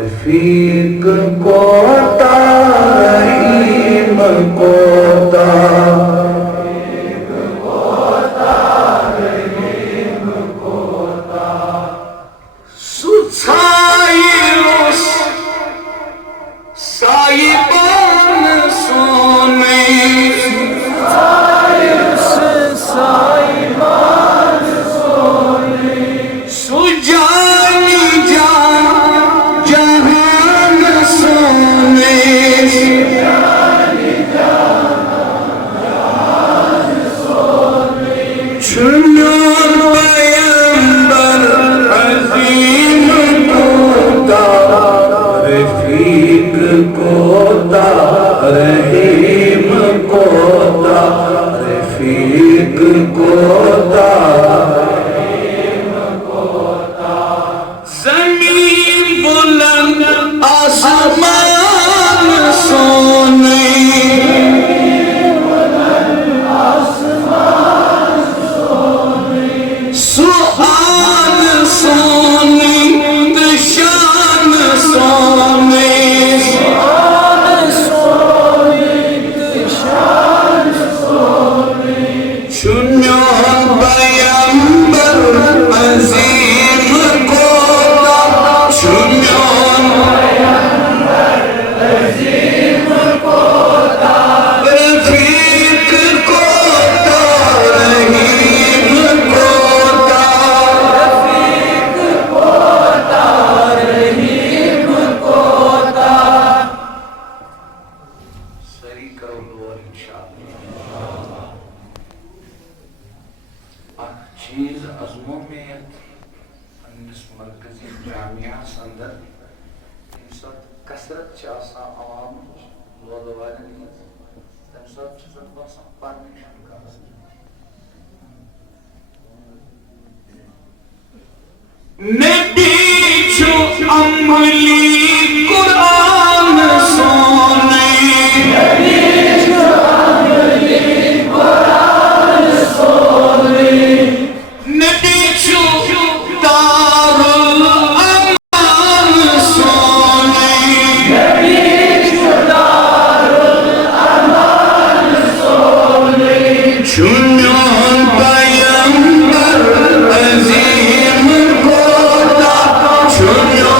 रफीक कोता रहीम कोता सुसाइरुस साइबान सोने सुसाइरुस साइबान सोने सुजानी जान जहान सोने सुजानी जान जहान सोने चुनर पैगंबर अजीम कोता रफीक कोता रहीम कोता रफीक कोता रहीम कोता ज़मीन बुलंद आसमान सोने सुहान सोने शान सोने सुहान सोने शान सोने चुन्यों पैगंबर अजीम कोता चुन्यों पैगंबर अजीम कोता रफीक कोता रहीम कोता रफीक कोता रहीम कोता सही करो और इंशाअल्लाह चीज अज़मों में अंदस मरकजी जामिया संदर इंसान कसरत चासा आवाम लोदवाने नहीं तम सब चीज़ों को संपादन शंका नबी चो अमली कुरान सोने नबी चो अमली कुरान सोने नबी चो दारुल अमान सोने नबी चो दारुल अमान सोने चुन्यों पैगंबर अजीम कोता चुन्यों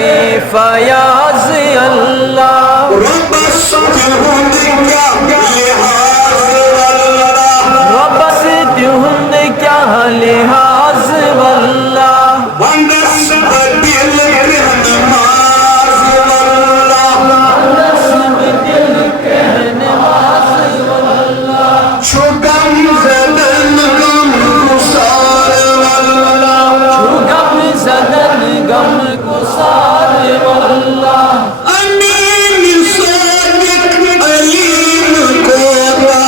ले फयाज अल्लाह रब सजहुद क्या लिहाज अल्लाह रब से दुहन क्या लिहाज अल्लाह वंदस दिल के नमाज अल्लाह छुगम ज़दन गम गुसार अल्लाह गम ज़दन गम गुसार अल्लाह अमीन सादिक अलीम कोता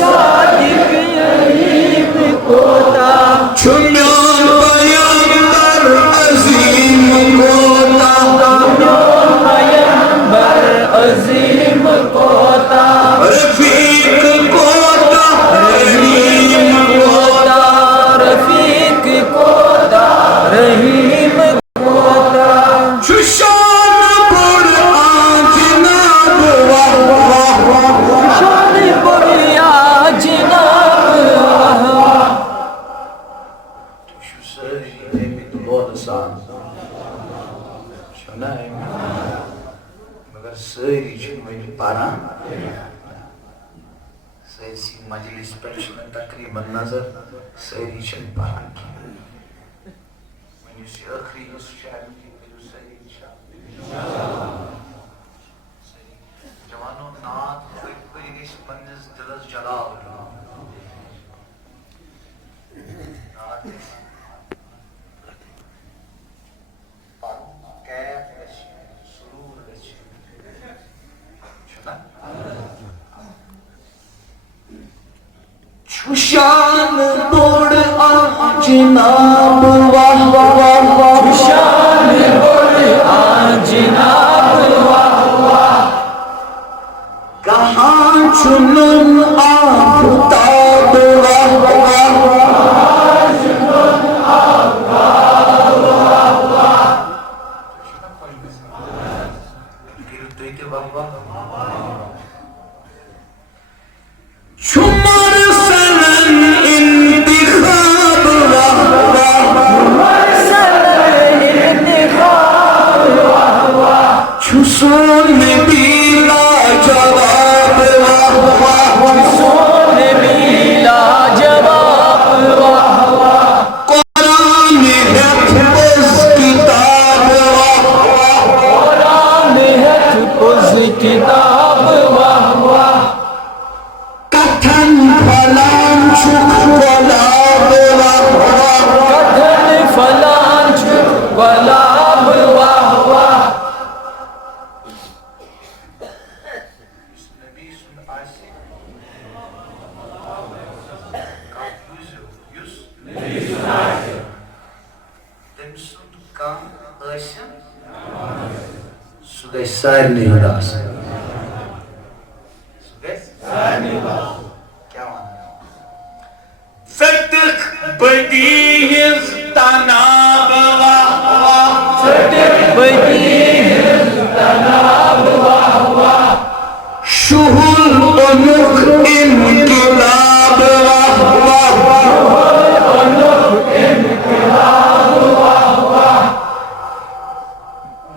सादिक अलीम कोता छुम्यान पैगंबर अजीम कोता पैगंबर अजीम कोता रफीक कोता रहीम कोता रफीक कोता रहीम कोता शुशान पुर आजनाब वाह वाह वाह शान बुढ़िया जनाब Şu söyleyeyim mi doğru san? Şuna मगर söyleyeceğim böyle para. Seysi meclis peşine takriben nazar söyleyeceğim para. When you see akhri yusşan you söyleyeceğim. Cevano naat koy iş banız dilas jalal. Naat Şuşan bor cenab vah vah vah शान बुढ़िया जनाब कहाँ चुनूं आफताब वाह वाह Şumar senen intikab vah vah Çusun bila cevap vah vah सोन मिला जवाब वाह वाह Kur'an hafız kitab vah vah Quran है उस किताब वाह वाह Katan falan çok kolab vah vah कथन फलांच गुलाब वाह वाह Sudah sarni udas. क्या माना? सतक बदी हिज तनाब वाह वाह बदी तनाब वाह वाह शुहुल उनुख इनकिलाब वाह वाह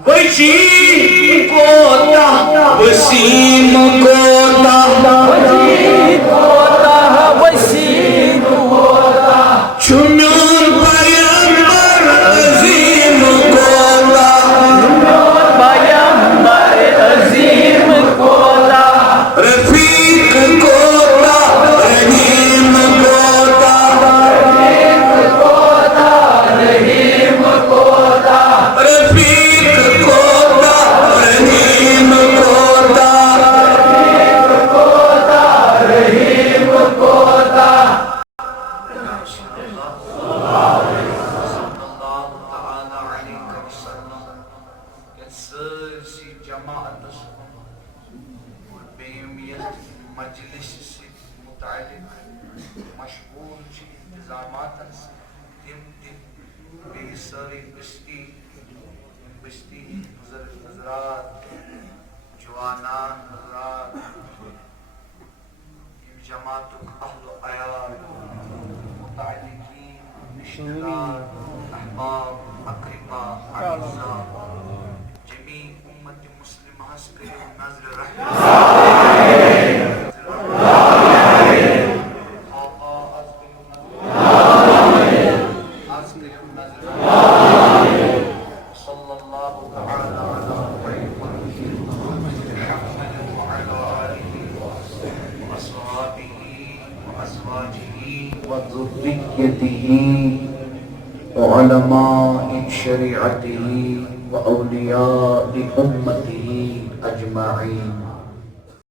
वजी कोता वसीम कोता कोता वसी कोता चुनून पैगंबर अजीम कोता पैगंबर अजीम कोता रफीक कोता रहीम कोता रहीम कोता रफीक कोता रहीम कोता रहीम कोता जमातुक अहल अयाल मुतालिकीन रिश्तेदार अहबाब अकरीबा अज़वाजिही وذريته وعلماء شريعته وأولياء أمته أجمعين